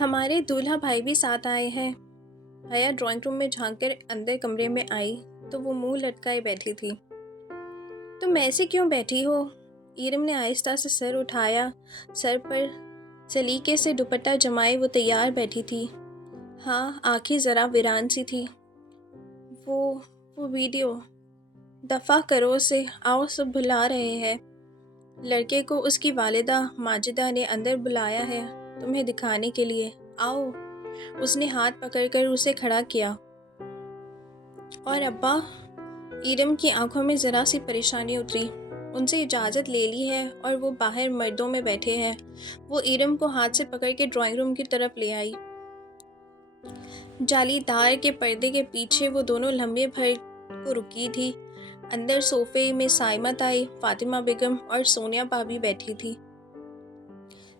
ہمارے دولہا بھائی بھی ساتھ آئے ہیں۔ حیا ڈرائنگ روم میں جھانک کر اندر کمرے میں آئی تو وہ منہ لٹکائے بیٹھی تھی۔ تم ایسے کیوں بیٹھی ہو؟ ایرم نے آہستہ سے سر اٹھایا۔ سر پر سلیقے سے دوپٹہ جمائے وہ تیار بیٹھی تھی۔ ہاں، آنکھیں ذرا ویران سی تھی۔ وہ ویڈیو دفع کرو اسے، آؤ سب بلا رہے ہیں۔ لڑکے کو اس کی والدہ ماجدہ نے اندر بلایا ہے تمہیں دکھانے کے لیے، آؤ۔ اس نے ہاتھ پکڑ کر اسے کھڑا کیا۔ اور ابا؟ ایرم کی آنکھوں میں ذرا سی پریشانی اتری۔ ان سے اجازت لے لی ہے اور وہ باہر مردوں میں بیٹھے ہیں۔ وہ ایرم کو ہاتھ سے پکڑ کے ڈرائنگ روم کی طرف لے آئی۔ جالی دار کے پردے کے پیچھے وہ دونوں لمحے بھر کو رکی تھی۔ اندر صوفے میں سائمہ تائی، فاطمہ بیگم اور سونیا بھابی بیٹھی تھی۔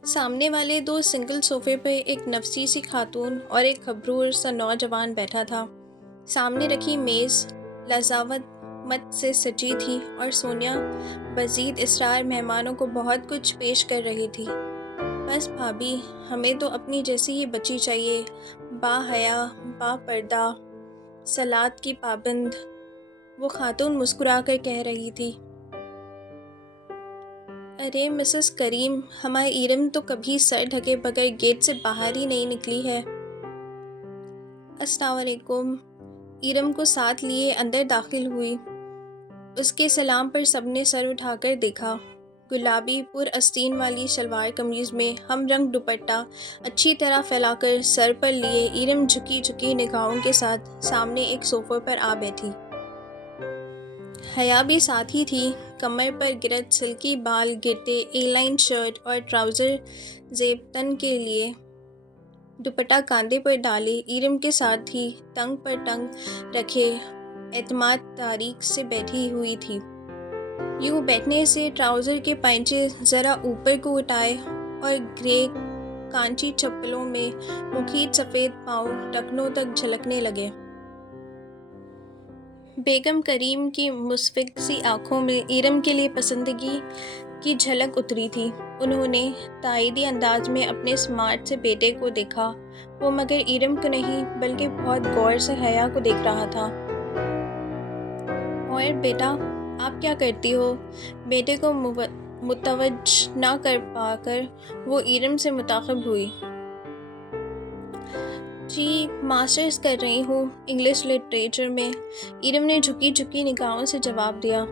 سامنے والے دو سنگل صوفے پہ ایک نفسی سی خاتون اور ایک خبرور سا نوجوان بیٹھا تھا۔ سامنے رکھی میز لذاوت سے سجی تھی اور سونیا بزید اصرار مہمانوں کو بہت کچھ پیش کر رہی تھی۔ بس بھابی، ہمیں تو اپنی جیسی ہی بچی چاہیے، با حیا، با پردہ، صلاۃ کی پابند، وہ خاتون مسکرا کر کہہ رہی تھی۔ ارے مسز کریم، ہماری ایرم تو کبھی سر ڈھکے بغیر گیٹ سے باہر ہی نہیں نکلی ہے۔ السلام علیکم۔ ایرم کو ساتھ لیے اندر داخل ہوئی۔ اس کے سلام پر سب نے سر اٹھا کر دیکھا۔ گلابی پر آستین والی شلوار قمیض میں ہم رنگ دوپٹہ اچھی طرح پھیلا کر سر پر لیے ایرم جھکی نگاہوں کے ساتھ سامنے ایک صوفے پر آ بیٹھی۔ حیا بھی ساتھ ہی تھی۔ کمر پر گرد سلکی بال گرتے اے لائن شرٹ اور ٹراؤزر زیب تن کے لیے دوپٹہ کاندھے پر ڈالے ایرم کے ساتھ ہی ٹنگ پر ٹنگ رکھے اعتماد تاریخ سے بیٹھی ہوئی تھی۔ یوں بیٹھنے سے ٹراؤزر کے پائچے ذرا اوپر کو اٹھائے اور گرے کانچی چپلوں میں مخیط سفید پاؤں ٹخنوں تک جھلکنے لگے۔ بیگم کریم کی مشفق سی آنکھوں میں ایرم کے لیے پسندگی کی جھلک اتری تھی۔ انہوں نے تائیدی انداز میں اپنے اسمارٹ سے بیٹے کو دیکھا۔ وہ مگر ایرم کو نہیں بلکہ بہت غور سے حیا کو دیکھ رہا تھا۔ اور بیٹا، آپ کیا کرتی ہو؟ بیٹے کو متوجہ نہ کر پا کر وہ ایرم سے مخاطب ہوئی۔ جی، ماسٹرز کر رہی ہوں انگلش لٹریچر میں، ایرم نے جھکی نگاہوں سے جواب دیا۔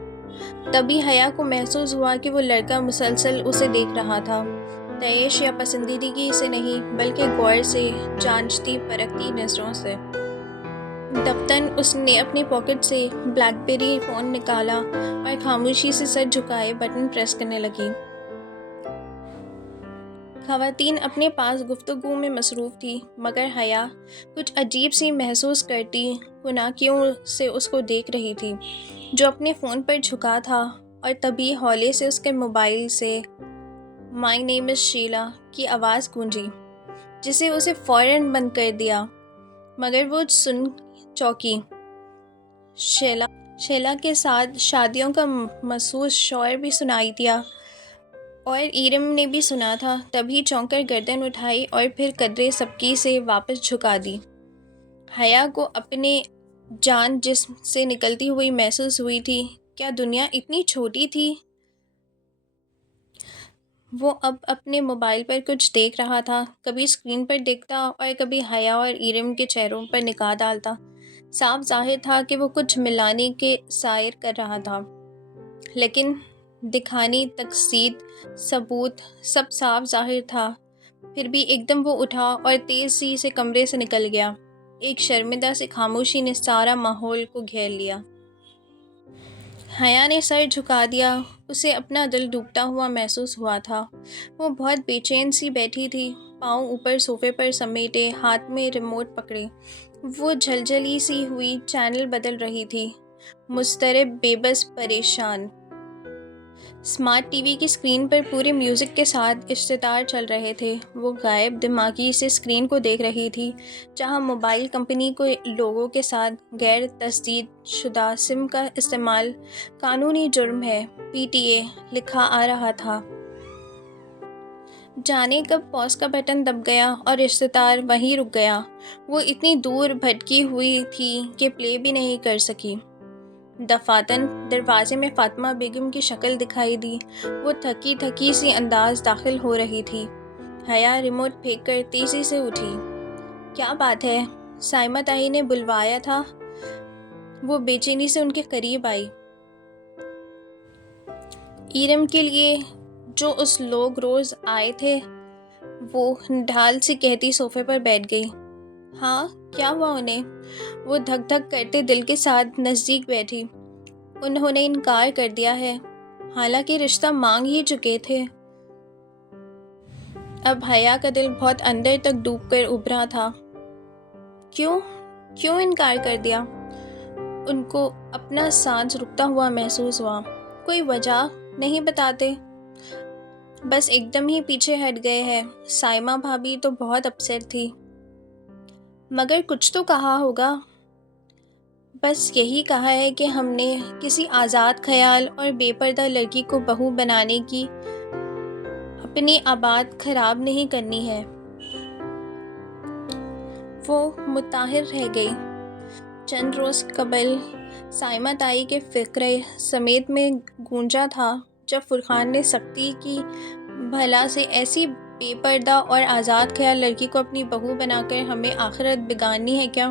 تبھی حیا کو محسوس ہوا کہ وہ لڑکا مسلسل اسے دیکھ رہا تھا، طیش یا پسندیدگی سے نہیں بلکہ غور سے، جانچتی پرکھتی نظروں سے۔ دفتن اس نے اپنی پاکٹ سے بلیک بیری فون نکالا اور خاموشی سے سر جھکائے بٹن پریس کرنے لگی۔ خواتین اپنے پاس گفتگو میں مصروف تھیں، مگر حیا کچھ عجیب سی محسوس کرتی کناکیوں سے اس کو دیکھ رہی تھی، جو اپنے فون پر جھکا تھا، اور تبھی ہولے سے اس کے موبائل سے "مائی نیم از شیلا" کی آواز گونجی، جسے اسے فوراً بند کر دیا، مگر وہ سن چونکی۔ شیلا کے ساتھ شادیوں کا مخصوص شور بھی سنائی دیا، اور ایرم نے بھی سنا تھا۔ تبھی چونک کر گردن اٹھائی اور پھر قدرے سبکی سے واپس جھکا دی۔ حیا کو اپنے جان جسم سے نکلتی ہوئی محسوس ہوئی تھی۔ کیا دنیا اتنی چھوٹی تھی؟ وہ اب اپنے موبائل پر کچھ دیکھ رہا تھا، کبھی اسکرین پر دیکھتا اور کبھی حیا اور ایرم کے چہروں پر نگاہ ڈالتا۔ صاف ظاہر تھا کہ وہ کچھ ملانے کے سائر کر رہا تھا، لیکن دکھانی، تقصید، ثبوت، سب صاف ظاہر تھا۔ پھر بھی ایک دم وہ اٹھا اور تیزی سے کمرے سے نکل گیا۔ ایک شرمندہ سی خاموشی نے سارا ماحول کو گھیر لیا۔ حیا نے سر جھکا دیا۔ اسے اپنا دل ڈوبتا ہوا محسوس ہوا تھا۔ وہ بہت بے چین سی بیٹھی تھی، پاؤں اوپر صوفے پر سمیٹے، ہاتھ میں ریموٹ پکڑے۔ وہ جھلجھلی سی ہوئی چینل بدل رہی تھی، مضطرب، بے بس، پریشان۔ اسمارٹ ٹی وی کی اسکرین پر پورے میوزک کے ساتھ اشتہار چل رہے تھے۔ وہ غائب دماغی سے اسکرین کو دیکھ رہی تھی، جہاں موبائل کمپنی کے لوگو کے ساتھ غیر تصدیق شدہ سم کا استعمال قانونی جرم ہے، PTA لکھا آ رہا تھا۔ جانے کب پوز کا بٹن دب گیا اور رشتہ دار وہیں رک گیا۔ وہ اتنی دور بھٹکی ہوئی تھی کہ پلے بھی نہیں کر سکی۔ دفاتن دروازے میں فاطمہ بیگم کی شکل دکھائی دی۔ وہ تھکی تھکی سی انداز داخل ہو رہی تھی۔ حیا ریموٹ پھینک کر تیزی سے اٹھی۔ کیا بات ہے؟ سائمہ تائی نے بلوایا تھا۔ وہ بے چینی سے ان کے قریب آئی۔ ایرم کے لیے جو اس لوگ روز آئے تھے، وہ ڈھال سے کہتی صوفے پر بیٹھ گئی۔ ہاں، کیا ہوا انہیں؟ وہ دھک دھک کرتے دل کے ساتھ نزدیک بیٹھی۔ انہوں نے انکار کر دیا ہے، حالانکہ رشتہ مانگ ہی چکے تھے۔ اب حیا کا دل بہت اندر تک ڈوب کر ابھرا تھا۔ کیوں انکار کر دیا؟ ان کو اپنا سانس رکتا ہوا محسوس ہوا۔ کوئی وجہ نہیں بتاتے، بس ایک دم ہی پیچھے ہٹ گئے ہیں۔ سائمہ بھابھی تو بہت اپسیٹ تھی۔ مگر کچھ تو کہا ہوگا۔ بس یہی کہا ہے کہ ہم نے کسی آزاد خیال اور بے پردہ لڑکی کو بہو بنانے کی اپنی آباد خراب نہیں کرنی ہے۔ وہ متاحر رہ گئی۔ چند روز قبل سائمہ تائی کے فقرے سمیت میں گونجا تھا، جب فرقان نے سختی کی بھلا سے ایسی بے پردہ اور آزاد خیال لڑکی کو اپنی بہو بنا کر ہمیں آخرت بگاڑنی ہے کیا؟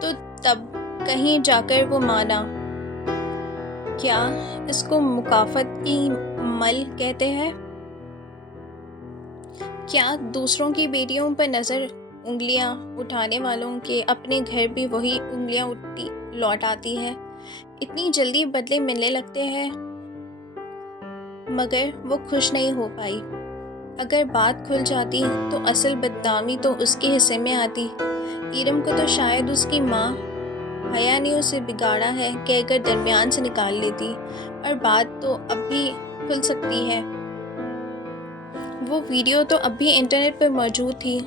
تو تب کہیں جا کر وہ مانا۔ کیا اس کو مکافات کی مل کہتے ہیں؟ کیا دوسروں کی بیٹیوں پر نظر انگلیاں اٹھانے والوں کے اپنے گھر بھی وہی انگلیاں لوٹ آتی ہے؟ اتنی جلدی بدلے ملنے لگتے ہیں؟ مگر وہ خوش نہیں ہو پائی۔ اگر بات کھل جاتی تو اصل بدنامی تو اس کے حصے میں آتی۔ ایرم کو تو شاید اس کی ماں حیا نے اسے بگاڑا ہے کہہ کر درمیان سے نکال لیتی، اور بات تو اب بھی کھل سکتی ہے۔ وہ ویڈیو تو اب بھی انٹرنیٹ پر موجود تھی۔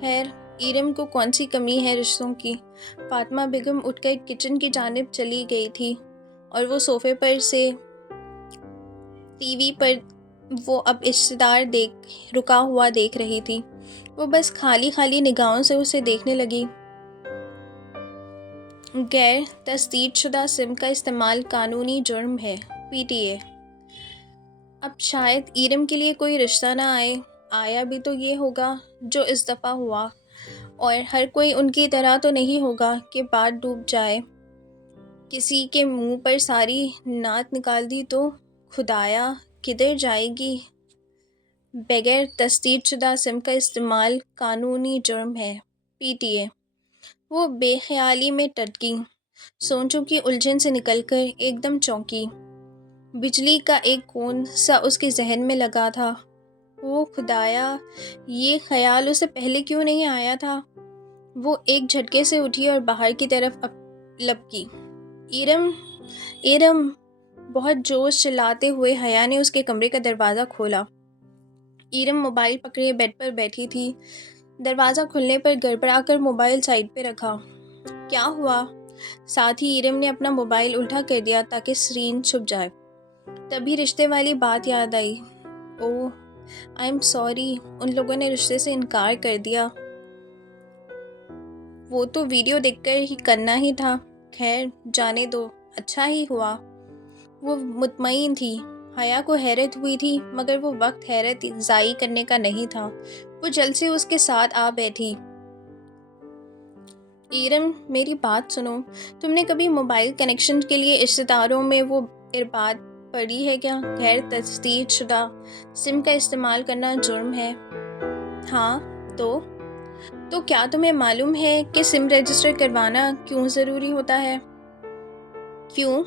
خیر، ایرم کو کون سی کمی ہے رشتوں کی؟ فاطمہ بیگم اٹھ کر کچن کی جانب چلی گئی تھی، اور وہ صوفے پر سے ٹی وی پر وہ اب اشتہار رکا ہوا دیکھ رہی تھی۔ وہ بس خالی خالی نگاہوں سے اسے دیکھنے لگی۔ غیر تصدیق شدہ سم کا استعمال قانونی جرم ہے، PTA۔ اب شاید ایرم کے لیے کوئی رشتہ نہ آیا بھی تو یہ ہوگا جو اس دفعہ ہوا، اور ہر کوئی ان کی طرح تو نہیں ہوگا کہ بات ڈوب جائے۔ کسی کے منہ پر ساری نعت نکال دی تو خدایا کدھر جائے گی؟ بغیر تصدیق شدہ سم کا استعمال قانونی جرم ہے، PTA۔ وہ بے خیالی میں ٹٹ گئی۔ سوچوں کی الجھن سے نکل کر ایک دم چونکی۔ بجلی کا ایک کون سا اس کے ذہن میں لگا تھا۔ وہ خدایا، یہ خیال اسے پہلے کیوں نہیں آیا تھا؟ وہ ایک جھٹکے سے اٹھی اور باہر کی طرف لپکی۔ ایرم! بہت جوش چلاتے ہوئے حیا نے اس کے کمرے کا دروازہ کھولا۔ ایرم موبائل پکڑے بیڈ پر بیٹھی تھی۔ دروازہ کھلنے پر گڑبڑا کر موبائل سائیڈ پہ رکھا۔ کیا ہوا؟ ساتھ ہی ایرم نے اپنا موبائل الٹا کر دیا تاکہ اسکرین چھپ جائے۔ تبھی رشتے والی بات یاد آئی۔ اوہ، آئی ایم سوری، ان لوگوں نے رشتے سے انکار کر دیا۔ وہ تو ویڈیو دیکھ کر ہی کرنا ہی تھا۔ خیر، جانے دو، اچھا ہی ہوا۔ وہ مطمئن تھی۔ حیا کو حیرت ہوئی تھی، مگر وہ وقت حیرت ضائع کرنے کا نہیں تھا۔ وہ جلد سے اس کے ساتھ آ بیٹھی۔ ایرم، میری بات سنو، تم نے کبھی موبائل کنیکشن کے لیے اشتہاروں میں وہ عبارت پڑھی ہے کیا؟ غیر تصدیق شدہ سم کا استعمال کرنا جرم ہے۔ ہاں، تو کیا تمہیں معلوم ہے کہ سم رجسٹر کروانا کیوں ضروری ہوتا ہے؟ کیوں؟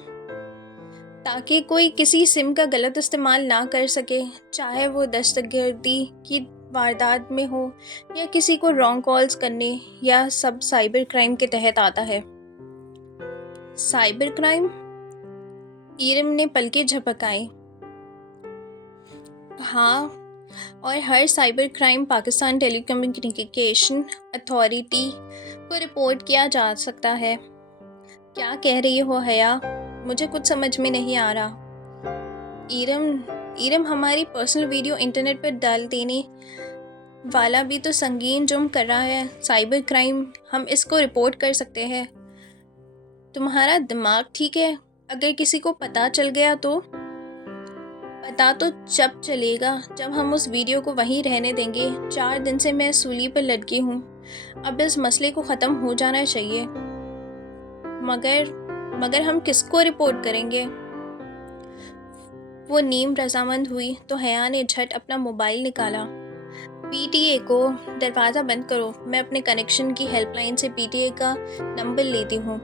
تاکہ کوئی کسی سم کا غلط استعمال نہ کر سکے، چاہے وہ دہشت گردی کی واردات میں ہو یا کسی کو رانگ کالز کرنے، یا سب سائبر کرائم کے تحت آتا ہے۔ Cyber crime? ایرم نے پلکیں جھپکائیں۔ ہاں، اور ہر سائبر کرائم پاکستان ٹیلی کمیونیکیشن اتھارٹی کو رپورٹ کیا جا سکتا ہے۔ کیا کہہ رہی ہو حیا؟ مجھے کچھ سمجھ میں نہیں آ رہا۔ ایرم ہماری پرسنل ویڈیو انٹرنیٹ پر ڈال دینے والا بھی تو سنگین جرم کر رہا ہے، سائبر کرائم، ہم اس کو رپورٹ کر سکتے ہیں۔ تمہارا دماغ ٹھیک ہے؟ اگر کسی کو پتہ چل گیا تو؟ پتہ تو جب چلے گا جب ہم اس ویڈیو کو وہیں رہنے دیں گے۔ 4 دن سے میں سولی پر لٹکی ہوں، اب اس مسئلے کو ختم ہو جانا چاہیے۔ مگر ہم کس کو رپورٹ کریں گے؟ وہ نیم رضامند ہوئی تو حیا نے جھٹ اپنا موبائل نکالا۔ PTA کو دروازہ بند کرو، میں اپنے کنیکشن کی ہیلپ لائن سے PTA کا نمبر لیتی ہوں۔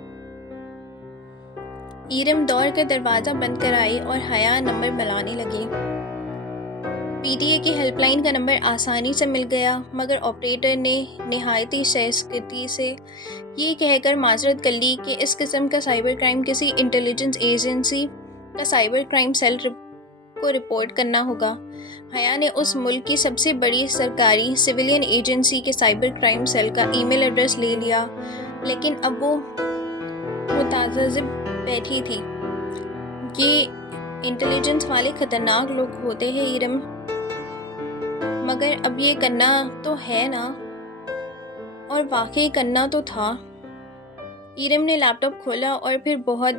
ایرم دوڑ کر دروازہ بند کر آئی اور حیا نمبر ملانے لگی۔ PTA کی ہیلپ لائن کا نمبر آسانی سے مل گیا، مگر آپریٹر نے نہایتی سنجیدگی سے یہ کہہ کر معذرت کر لی کہ اس قسم کا سائبر کرائم کسی انٹیلیجنس ایجنسی کا سائبر کرائم سیل کو رپورٹ کرنا ہوگا۔ حیا نے اس ملک کی سب سے بڑی سرکاری سویلین ایجنسی کے سائبر کرائم سیل کا ای میل ایڈریس لے لیا، لیکن اب وہ متذبذب بیٹھی تھی۔ یہ انٹیلیجنس والے خطرناک لوگ ہوتے ہیں ایرم، مگر اب یہ کرنا تو ہے نا، اور واقعی کرنا تو تھا۔ ایرم نے لیپ ٹاپ کھولا اور پھر بہت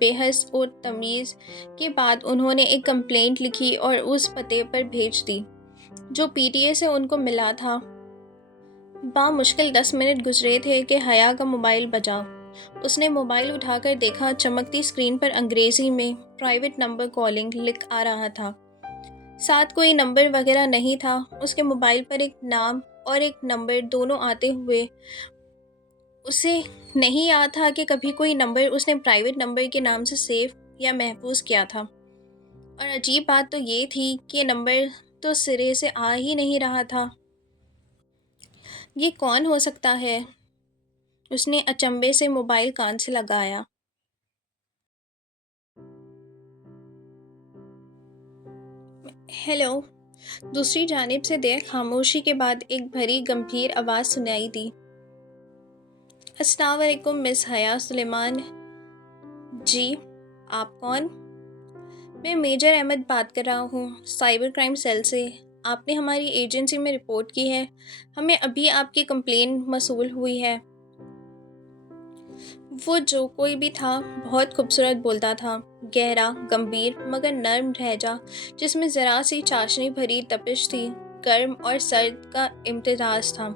بحث و تمیز کے بعد انہوں نے ایک کمپلینٹ لکھی اور اس پتے پر بھیج دی جو PTA سے ان کو ملا تھا۔ بامشکل 10 منٹ گزرے تھے کہ حیا کا موبائل بجا۔ اس نے موبائل اٹھا کر دیکھا، چمکتی سکرین پر انگریزی میں پرائیویٹ نمبر کالنگ لکھ آ رہا تھا، ساتھ کوئی نمبر وغیرہ نہیں تھا۔ اس کے موبائل پر ایک نام اور ایک نمبر دونوں آتے ہوئے اسے نہیں یاد تھا کہ کبھی کوئی نمبر اس نے پرائیویٹ نمبر کے نام سے سیو یا محفوظ کیا تھا، اور عجیب بات تو یہ تھی کہ یہ نمبر تو سرے سے آ ہی نہیں رہا تھا۔ یہ کون ہو سکتا ہے؟ اس نے اچنبھے سے موبائل کان سے لگایا۔ ہیلو۔ دوسری جانب سے دیر خاموشی کے بعد ایک بھری گمبھیر آواز سنائی دی۔ السلام علیکم مس حیا سلیمان۔ جی، آپ کون؟ میں میجر احمد بات کر رہا ہوں، سائبر کرائم سیل سے۔ آپ نے ہماری ایجنسی میں رپورٹ کی ہے، ہمیں ابھی آپ کی کمپلین موصول ہوئی ہے۔ وہ جو کوئی بھی تھا بہت خوبصورت بولتا تھا، گہرا، گمبھیر مگر نرم لہجہ جس میں ذرا سی چاشنی بھری تپش تھی، گرم اور سرد کا امتزاج تھا۔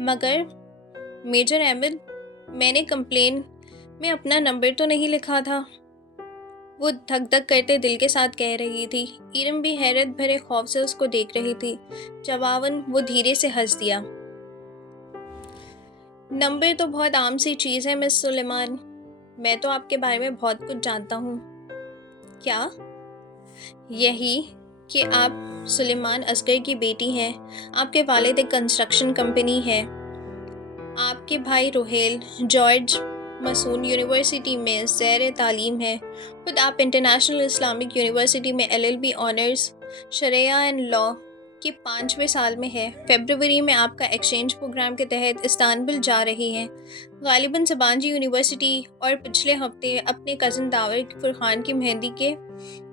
مگر میجر احمد، میں نے کمپلین میں اپنا نمبر تو نہیں لکھا تھا، وہ دھک دھک کرتے دل کے ساتھ کہہ رہی تھی۔ ایرم بھی حیرت بھرے خوف سے اس کو دیکھ رہی تھی۔ جواباً وہ دھیرے سے ہنس دیا۔ نمبر تو بہت عام سی چیز ہے مس سلیمان، میں تو آپ کے بارے میں بہت کچھ جانتا ہوں۔ کیا؟ یہی کہ آپ سلیمان اصغر کی بیٹی ہیں، آپ کے والد ایک کنسٹرکشن کمپنی ہے، آپ کے بھائی روہیل جارج مسون یونیورسٹی میں زیر تعلیم ہے، خود آپ انٹرنیشنل اسلامک یونیورسٹی میں LLB آنرز شرعیہ اینڈ لاء کے 5ویں سال میں ہے۔ فیبروری میں آپ کا ایکسچینج پروگرام کے تحت استنبول جا رہی ہیں، غالباً سبانجی یونیورسٹی، اور پچھلے ہفتے اپنے کزن داور فرحان کی مہندی کے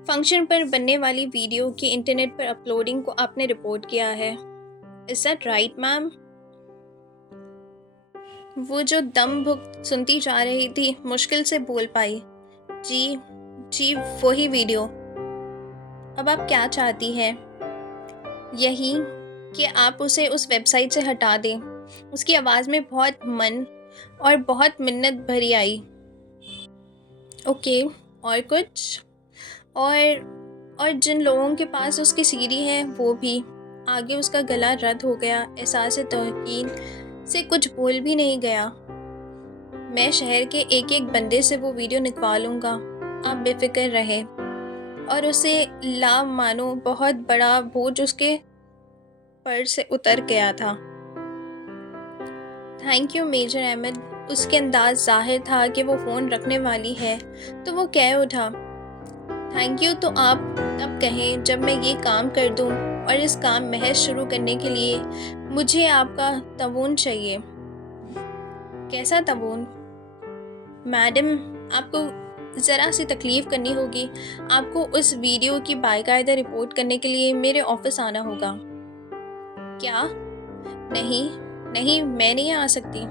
فنکشن پر بننے والی ویڈیو کی انٹرنیٹ پر اپلوڈنگ کو آپ نے رپورٹ کیا ہے۔ Is that right, ma'am؟ وہ جو دم بھک سنتی جا رہی تھی مشکل سے بول پائی۔ جی وہی ویڈیو۔ اب آپ کیا چاہتی ہیں؟ یہی کہ آپ اسے اس ویب سائٹ سے ہٹا دیں۔ اس کی آواز میں بہت من اور بہت منت بھری آئی۔ اوکے، اور کچھ؟ اور جن لوگوں کے پاس اس کی CD ہے وہ بھی۔ آگے اس کا گلا رد ہو گیا، احساس توہین سے کچھ بول بھی نہیں گیا۔ میں شہر کے ایک ایک بندے سے وہ ویڈیو نکلوا لوں گا، آپ بے فکر رہے۔ اور اسے مانو بہت بڑا بوجھ اس کے پر سے اتر گیا تھا۔ Thank you major Ahmad. اس کے انداز ظاہر تھا کہ وہ فون رکھنے والی ہے تو وہ کہہ اٹھا، تھینک یو تو آپ تب کہیں جب میں یہ کام کر دوں، اور اس کام محض شروع کرنے کے لیے مجھے آپ کا تعاون چاہیے۔ کیسا تعاون؟ میڈم، آپ کو ذرا سی تکلیف کرنی ہوگی، آپ کو اس ویڈیو کی باقاعدہ رپورٹ کرنے کے لیے میرے آفس آنا ہوگا۔ کیا؟ نہیں نہیں، میں نہیں آ سکتی۔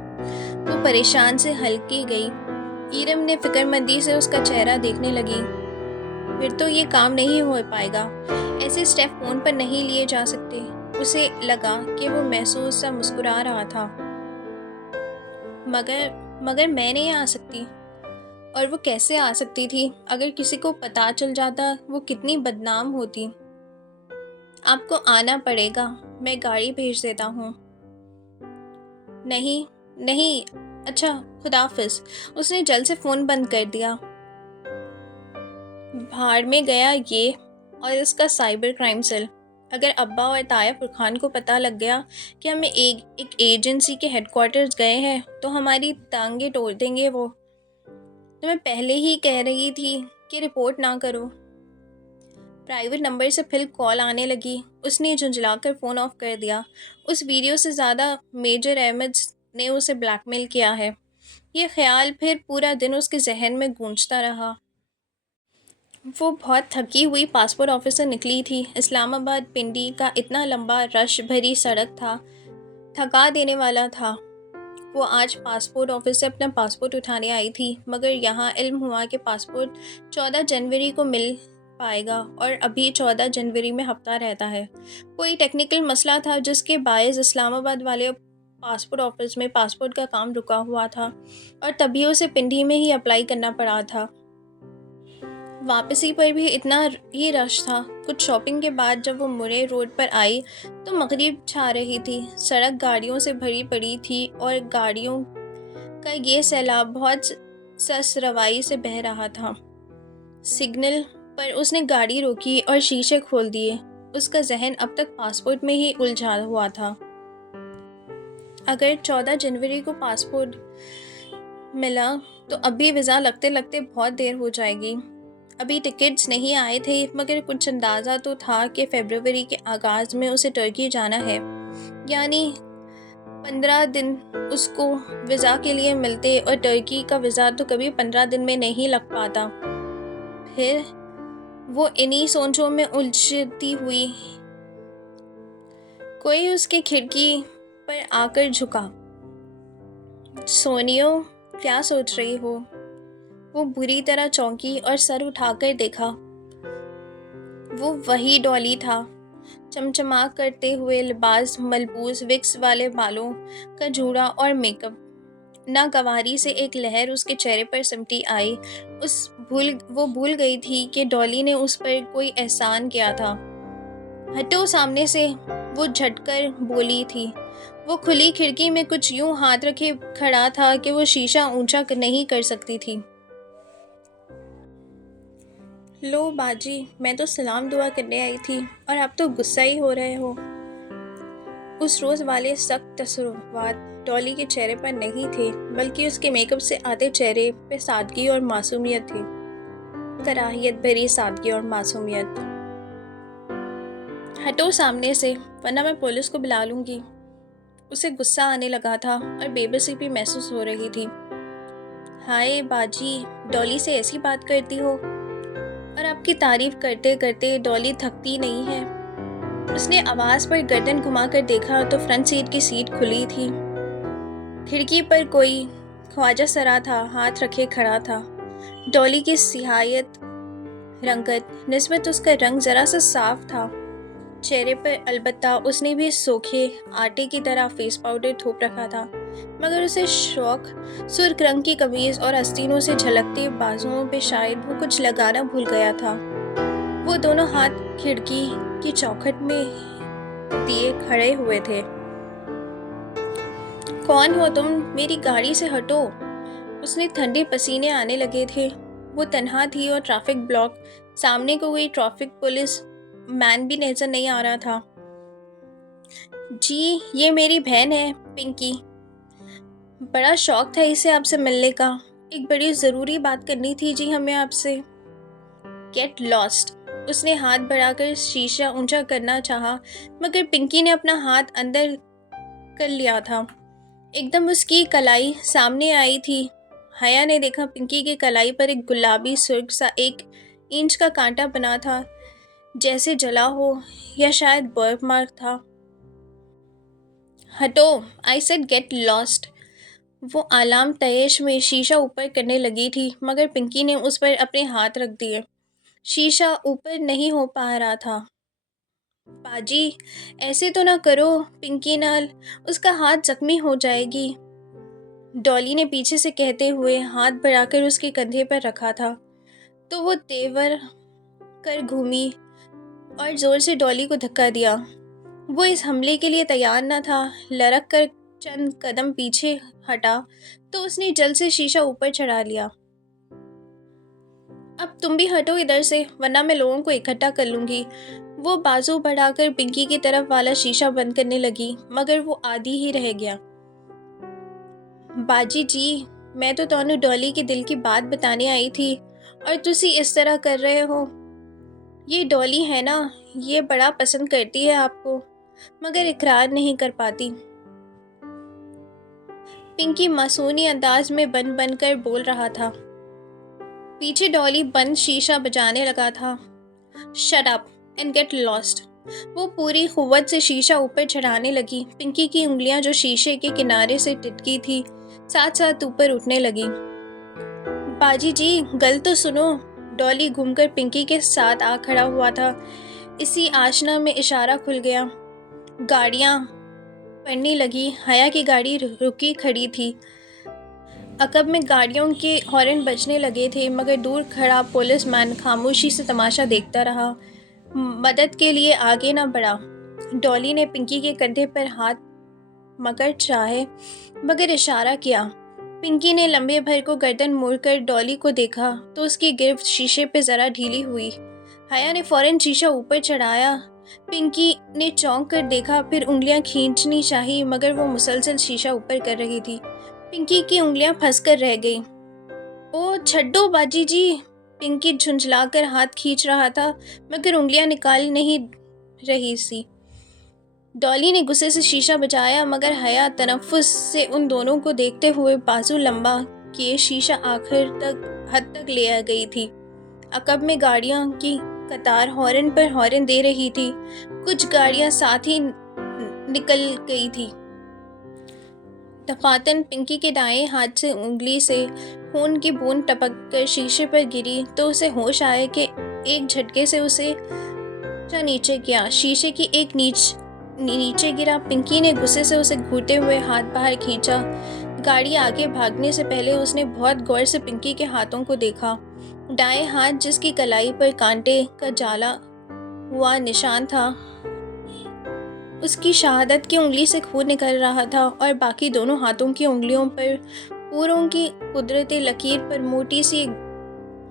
وہ پریشان سے ہلکی گئی۔ ایرم نے فکر مندی سے اس کا چہرہ دیکھنے لگی۔ پھر تو یہ کام نہیں ہو پائے گا، ایسے اسٹیپ فون پر نہیں لیے جا سکتے۔ اسے لگا کہ وہ محسوس سا مسکرا رہا تھا۔ مگر میں نہیں آ سکتی۔ اور وہ کیسے آ سکتی تھی؟ اگر کسی کو پتہ چل جاتا وہ کتنی بدنام ہوتی۔ آپ کو آنا پڑے گا، میں گاڑی بھیج دیتا ہوں۔ نہیں، اچھا خدا حافظ۔ اس نے جلد سے فون بند کر دیا۔ بھاڑ میں گیا یہ اور اس کا سائبر کرائم سیل۔ اگر ابا اور تایا فرقان کو پتہ لگ گیا کہ ہم ایک ایجنسی کے ہیڈ کوارٹرز گئے ہیں تو ہماری ٹانگیں توڑ دیں گے وہ۔ تو میں پہلے ہی کہہ رہی تھی کہ رپورٹ نہ کرو۔ پرائیویٹ نمبر سے پھر کال آنے لگی۔ اس نے جھنجھلا کر فون آف کر دیا۔ اس ویڈیو سے زیادہ میجر احمد نے اسے بلیک میل کیا ہے، یہ خیال پھر پورا دن اس کے ذہن میں گونجتا رہا۔ وہ بہت تھکی ہوئی پاسپورٹ آفس سے نکلی تھی۔ اسلام آباد پنڈی کا اتنا لمبا رش بھری سڑک تھا، تھکا دینے والا تھا۔ وہ آج پاسپورٹ آفس سے اپنا پاسپورٹ اٹھانے آئی تھی، مگر یہاں علم ہوا کہ پاسپورٹ 14 جنوری کو مل پائے گا اور ابھی 14 جنوری میں ہفتہ رہتا ہے۔ کوئی ٹیکنیکل مسئلہ تھا جس کے باعث اسلام آباد والے پاسپورٹ آفس میں پاسپورٹ کا کام رکا ہوا تھا اور تبھی اسے پنڈی میں ہی اپلائی کرنا پڑا تھا۔ واپسی پر بھی اتنا ہی رش تھا۔ کچھ شاپنگ کے بعد جب وہ مرے روڈ پر آئی تو مغرب چھا رہی تھی۔ سڑک گاڑیوں سے بھری پڑی تھی اور گاڑیوں کا یہ سیلاب بہت سست روائی سے بہہ رہا تھا۔ سگنل پر اس نے گاڑی روکی اور شیشے کھول دیے۔ اس کا ذہن اب تک پاسپورٹ میں ہی الجھا ہوا تھا۔ اگر 14 جنوری کو پاسپورٹ ملا تو ابھی ویزا لگتے لگتے بہت دیر ہو جائے گی۔ ابھی ٹکٹس نہیں آئے تھے، مگر کچھ اندازہ تو تھا کہ فروری کے آغاز میں اسے ترکی جانا ہے، یعنی 15 دن اس کو ویزا کے لیے ملتے اور ترکی کا ویزا تو کبھی 15 دن میں نہیں لگ پاتا۔ پھر وہ انہی سوچوں میں الجھتی ہوئی کوئی اس کے کھڑکی پر آ کر جھکا۔ سونیو، کیا سوچ رہی ہو؟ وہ بری طرح چونکی اور سر اٹھا کر دیکھا۔ وہ وہی ڈالی تھا، چمچماک کرتے ہوئے لباس ملبوس، وکس والے بالوں کا جوڑا اور میک اپ۔ ناگواری سے ایک لہر اس کے چہرے پر سمٹی آئی۔ وہ بھول گئی تھی کہ ڈالی نے اس پر کوئی احسان کیا تھا۔ ہٹو سامنے سے، وہ جھٹ کر بولی تھی۔ وہ کھلی کھڑکی میں کچھ یوں ہاتھ رکھے کھڑا تھا کہ وہ شیشہ اونچا نہیں کر سکتی تھی۔ لو باجی، میں تو سلام دعا کرنے آئی تھی اور آپ تو غصہ ہی ہو رہے ہو۔ اس روز والے سخت تصورات ڈالی کے چہرے پر نہیں تھے، بلکہ اس کے میک اپ سے آدھے چہرے پہ سادگی اور معصومیت تھی، کراہیت بھری سادگی اور معصومیت۔ ہٹو سامنے سے، ورنہ میں پولیس کو بلا لوں گی۔ اسے غصہ آنے لگا تھا اور بے بسی بھی محسوس ہو رہی تھی۔ ہائے باجی، ڈالی سے ایسی بات کرتی ہو؟ اور آپ کی تعریف کرتے کرتے ڈالی تھکتی نہیں ہے۔ اس نے آواز پر گردن گھما کر دیکھا تو فرنٹ سیٹ کی سیٹ کھلی تھی۔ کھڑکی پر کوئی خواجہ سرا تھا، ہاتھ رکھے کھڑا تھا۔ ڈالی کی سیاہیت رنگت نسبت اس کا رنگ ذرا سا صاف تھا چہرے پر، البتہ اس نے بھی سوکھے آٹے کی طرح فیس پاؤڈر تھوپ رکھا تھا، مگر اسے شوق سرخ رنگ کی قمیض اور آستینوں سے جھلکتے بازوؤں پہ شاید وہ کچھ لگانا بھول گیا تھا۔ وہ دونوں ہاتھ کھڑکی کی چوکھٹ میں دیے کھڑے ہوئے تھے۔ کون ہو تم؟ میری گاڑی سے ہٹو۔ اس نے ٹھنڈے پسینے آنے لگے تھے۔ وہ تنہا تھی اور ٹریفک بلاک، سامنے کو کوئی ٹریفک پولیس مین بھی نظر نہیں آ رہا تھا۔ جی، یہ میری بہن ہے پنکی، بڑا شوق تھا اسے آپ سے ملنے کا، ایک بڑی ضروری بات کرنی تھی جی ہمیں آپ سے۔ Get last. اس نے ہاتھ بڑھا کر شیشہ اونچا کرنا چاہا، مگر پنکی نے اپنا ہاتھ اندر کر لیا تھا۔ ایک دم اس کی کلائی سامنے آئی تھی۔ حیا نے دیکھا پنکی کی کلائی پر ایک گلابی سرخ سا 1 انچ کا کانٹا بنا تھا، جیسے جلا ہو یا شاید برف مارک تھا۔ ہٹو، آئی سیڈ گیٹ لاسٹ۔ وہ آلام تیش میں شیشہ اوپر کرنے لگی تھی، مگر پنکی نے اس پر اپنے ہاتھ رکھ دیے۔ شیشہ اوپر نہیں ہو پا رہا تھا۔ باجی، ایسے تو نہ کرو، پنکی نال، اس کا ہاتھ زخمی ہو جائے گی، ڈالی نے پیچھے سے کہتے ہوئے ہاتھ بڑھا کر اس کے کندھے پر رکھا تھا۔ تو وہ تیور کر گھومی اور زور سے ڈالی کو دھکا دیا۔ وہ اس حملے کے لیے تیار نہ تھا۔ لڑک کر چند قدم پیچھے ہٹا تو اس نے جلد سے شیشہ اوپر چڑھا لیا۔ اب تم بھی ہٹو ادھر سے، ورنہ میں لوگوں کو اکٹھا کر لوں گی۔ وہ بازو بڑھا کر پنکی کی طرف والا شیشہ بند کرنے لگی، مگر وہ آدھی ہی رہ گیا۔ باجی جی، میں تو تانوں ڈالی کے دل کی بات بتانے آئی تھی، اور تسی اس طرح کر رہے ہو۔ یہ ڈالی ہے نا، یہ بڑا پسند کرتی ہے آپ کو، مگر اقرار نہیں کر پاتی۔ پنکی معصومی انداز میں بن بن کر بول رہا تھا۔ پیچھے ڈالی بند شیشہ بجانے لگا تھا۔ Shut up and get lost. وہ پوری قوت سے شیشہ اوپر چڑھانے لگی۔ پنکی کی انگلیاں جو شیشے کے کنارے سے ٹٹکی تھی، ساتھ ساتھ اوپر اٹھنے لگی۔ باجی جی، گل تو سنو۔ ڈالی گھوم کر پنکی کے ساتھ آ کھڑا ہوا تھا۔ اسی آشنا میں اشارہ کھل گیا۔ گاڑیاں پڑنے لگی۔ حیا کی گاڑی رکی کھڑی تھی۔ عقب میں گاڑیوں کے ہارن بجنے لگے تھے، مگر دور کھڑا پولیس مین خاموشی سے تماشا دیکھتا رہا، مدد کے لیے آگے نہ بڑھا۔ ڈالی نے پنکی کے کندھے پر ہاتھ مکر چاہے، مگر اشارہ کیا۔ پنکی نے لمبے بھر کو گردن موڑ کر ڈالی کو دیکھا تو اس کی گرفت شیشے پہ ذرا ڈھیلی ہوئی۔ حیا نے فوراً شیشہ اوپر چڑھایا۔ پنکی نے چونک کر دیکھا، پھر انگلیاں کھینچنی چاہی، مگر وہ مسلسل شیشہ اوپر کر رہی تھی۔ پنکی کی انگلیاں پھنس کر رہ گئیں۔ او چھڈو باجی جی۔ پنکی جھنجھلا کر ہاتھ کھینچ رہا تھا، مگر انگلیاں نکال نہیں رہی سی۔ ڈالی نے غصے سے شیشہ بجایا، مگر حیا تنفس سے ان دونوں کو دیکھتے ہوئے بازو لمبا کیے شیشہ آخر حد تک لے گئی تھی۔ عقب میں گاڑیوں کی قطار ہارن پر ہارن دے رہی تھی۔ کچھ گاڑیاں ساتھ ہی نکل گئی تھی۔ دفعتاً پنکی کے دائیں ہاتھ سے انگلی سے خون کی بوند ٹپک کر شیشے پر گری تو اسے ہوش آیا کہ ایک جھٹکے سے اسے نیچے کیا۔ شیشے کی ایک نیچے گرا۔ پنکی نے غصے سے اسے گھورتے ہوئے ہاتھ باہر کھینچا۔ گاڑی آگے بھاگنے سے پہلے اس نے بہت غور سے پنکی کے ہاتھوں کو دیکھا۔ دائیں ہاتھ جس کی کلائی پر کانٹے کا جلا ہوا نشان تھا، اس کی شہادت کی انگلی سے خون نکل رہا تھا، اور باقی دونوں ہاتھوں کی انگلیوں پر پوروں کی قدرتی لکیر پر موٹی سی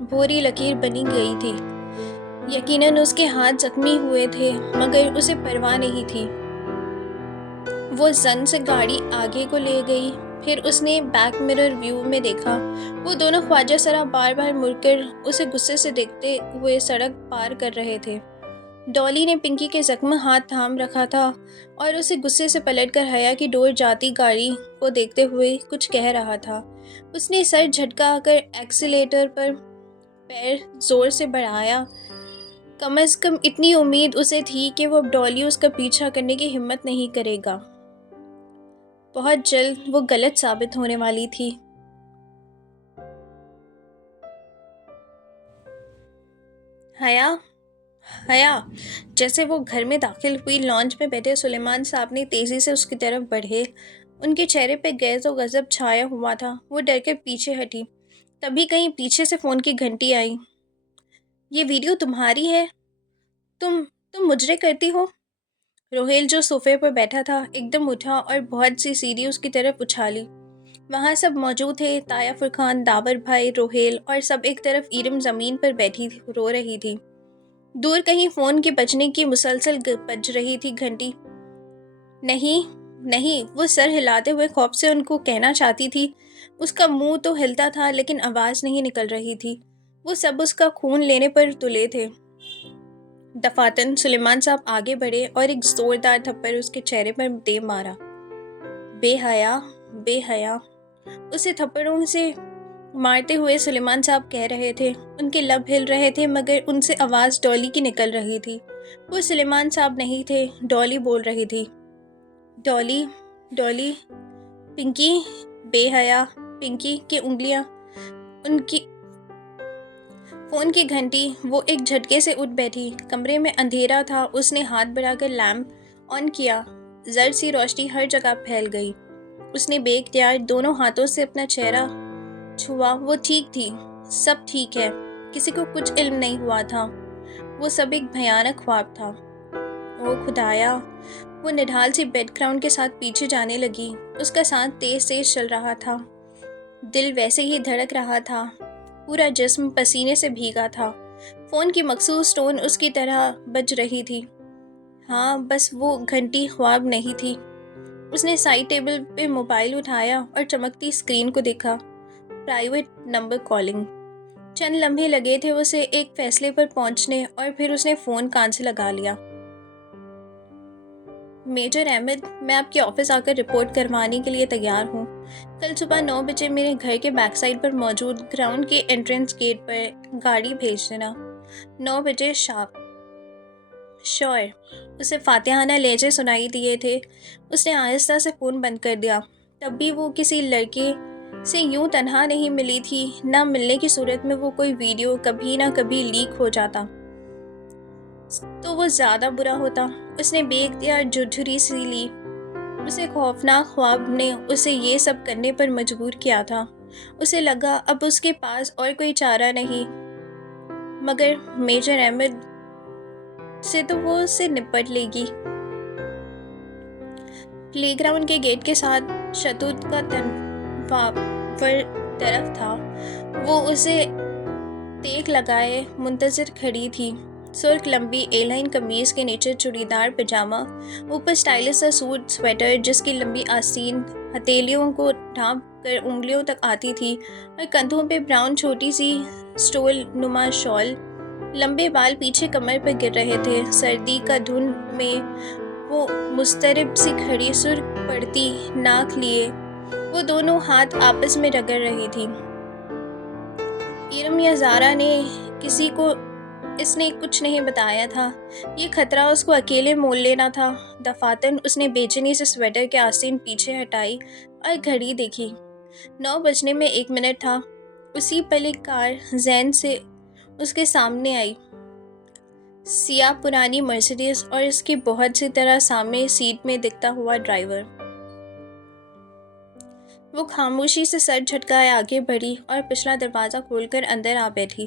بھوری لکیر بنی گئی تھی۔ یقیناً اس کے ہاتھ زخمی ہوئے تھے، مگر اسے پرواہ نہیں تھی۔ وہ زن سے گاڑی آگے کو لے گئی۔ پھر اس نے بیک مرر ویو میں دیکھا۔ وہ دونوں خواجہ سرا بار بار مڑ کر اسے غصے سے دیکھتے ہوئے سڑک پار کر رہے تھے۔ ڈالی نے پنکی کے زخم ہاتھ تھام رکھا تھا اور اسے غصے سے پلٹ کر حیا کی ڈور جاتی گاڑی کو دیکھتے ہوئے کچھ کہہ رہا تھا۔ اس نے سر جھٹکا کر ایکسیلیٹر پر پیر زور سے بڑھایا۔ کم از کم اتنی امید اسے تھی کہ وہ اب ڈالی اس کا پیچھا کرنے کی ہمت نہیں کرے گا۔ بہت جلد وہ غلط ثابت ہونے والی تھی۔ حیا، جیسے وہ گھر میں داخل ہوئی، لانچ میں بیٹھے سلیمان صاحب نے تیزی سے اس کی طرف بڑھے۔ ان کے چہرے پہ غیظ و غضب چھایا ہوا تھا۔ وہ ڈر کر پیچھے ہٹی۔ تبھی کہیں پیچھے سے فون کی گھنٹی آئی۔ یہ ویڈیو تمہاری ہے؟ تم مجرے کرتی ہو؟ روہیل جو صوفے پر بیٹھا تھا ایک دم اٹھا اور بہت سی سیڑھی اس کی طرف اچھالی۔ وہاں سب موجود تھے، تایا فرقان، داور بھائی، روہیل، اور سب ایک طرف ایرم زمین پر بیٹھی رو رہی تھی۔ دور کہیں فون کے بجنے کی مسلسل بج رہی تھی گھنٹی۔ نہیں، وہ سر ہلاتے ہوئے خوف سے ان کو کہنا چاہتی تھی۔ اس کا منہ تو ہلتا تھا لیکن آواز نہیں نکل رہی تھی۔ وہ سب اس کا خون لینے پر تلے تھے۔ دفعتاً سلیمان صاحب آگے بڑھے اور ایک زوردار تھپڑ اس کے چہرے پر دے مارا۔ بے حیا۔ اسے تھپڑوں سے مارتے ہوئے سلیمان صاحب کہہ رہے تھے۔ ان کے لب ہل رہے تھے مگر ان سے آواز ڈالی کی نکل رہی تھی۔ وہ سلیمان صاحب نہیں تھے، ڈالی بول رہی تھی۔ ڈالی، ڈالی، پنکی، بے حیا پنکی کی انگلیاں، ان کی فون کی گھنٹی۔ وہ ایک جھٹکے سے اٹھ بیٹھی۔ کمرے میں اندھیرا تھا۔ اس نے ہاتھ بڑھا کر لیمپ آن کیا۔ زرد سی روشنی ہر جگہ پھیل گئی۔ اس نے بے اختیار دونوں ہاتھوں سے اپنا چہرہ چھوا۔ وہ ٹھیک تھی، سب ٹھیک ہے، کسی کو کچھ علم نہیں ہوا تھا۔ وہ سب ایک بھیانک خواب تھا۔ او خدایا! وہ نڈھال سی بیک گراؤنڈ کے ساتھ پیچھے جانے لگی۔ اس کا سانس تیز تیز چل رہا تھا۔ دل ویسے ہی دھڑک رہا تھا۔ پورا جسم پسینے سے بھیگا تھا۔ فون کی مخصوص ٹون اس کی طرح بج رہی تھی۔ ہاں، بس وہ گھنٹی خواب نہیں تھی۔ اس نے سائڈ ٹیبل پہ موبائل اٹھایا اور چمکتی اسکرین کو دیکھا۔ Private number calling. چند لمحے لگے تھے اسے ایک فیصلے پر پہنچنے اور پھر اس نے فون کان سے لگا لیا۔ میجر احمد، میں آپ کے آفس آ کر رپورٹ کروانے کے لیے تیار ہوں۔ کل صبح 9 بجے میرے گھر کے بیک سائڈ پر موجود گراؤنڈ کے انٹرنس گیٹ پر گاڑی بھیج دینا۔ 9 بجے شارپ۔ شور۔ اسے فاتحانہ لہجے سنائی دیے تھے۔ اس نے آہستہ سے فون بند کر دیا۔ تب بھی وہ کسی لڑکے سے یوں تنہا نہیں ملی تھی۔ نہ ملنے کی صورت میں وہ کوئی ویڈیو کبھی نہ کبھی لیک ہو جاتا تو وہ زیادہ برا ہوتا۔ اس نے بے اختیار جھرجھری سی لی۔ اسے خوفناک خواب نے اسے یہ سب کرنے پر مجبور کیا تھا۔ اسے لگا اب اس کے پاس اور کوئی چارہ نہیں مگر میجر احمد سے تو وہ اسے نپٹ لے گی۔ پلے گراؤنڈ کے گیٹ کے ساتھ شتوت کا تناور درخت تھا۔ وہ اسے ٹیک لگائے منتظر کھڑی تھی۔ سرخ لمبی اے لائن قمیض کے نیچے چوڑی دار پاجامہ، اوپر اسٹائلش سا سوٹ سویٹر جس کی لمبی آستین ہتھیلیوں کو ڈھانپ کر انگلیوں تک آتی تھی، اور کندھوں پہ براؤن چھوٹی سی اسٹول نما شال۔ لمبے بال پیچھے کمر پر گر رہے تھے۔ سردی کا دھند میں وہ مضطرب سی کھڑی، سرخ پڑتی ناک لیے، وہ دونوں ہاتھ آپس میں رگڑ رہی تھی۔ ایرم یا زارا نے کسی کو اس نے کچھ نہیں بتایا تھا۔ یہ خطرہ اس کو اکیلے مول لینا تھا۔ دفاتن اس نے بے چینی سے سویٹر کے آستین پیچھے ہٹائی اور گھڑی دیکھی۔ 9 بجنے میں 1 منٹ تھا۔ اسی پل ایک کار زین سے اس کے سامنے آئی۔ سیاہ پرانی مرسیڈیز اور اس کی بہت سی طرح سامنے سیٹ میں دکھتا ہوا ڈرائیور۔ وہ خاموشی سے سر جھٹکائے آگے بڑھی اور پچھلا دروازہ کھول کر اندر آ بیٹھی۔